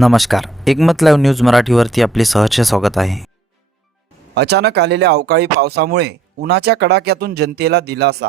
नमस्कार. एकमत live news मराठीवरती आपले सहर्ष स्वागत आहे. अचानक आलेल्या अवकाळी पावसामुळे उन्हाच्या कडाक्यातून जनतेला दिलासा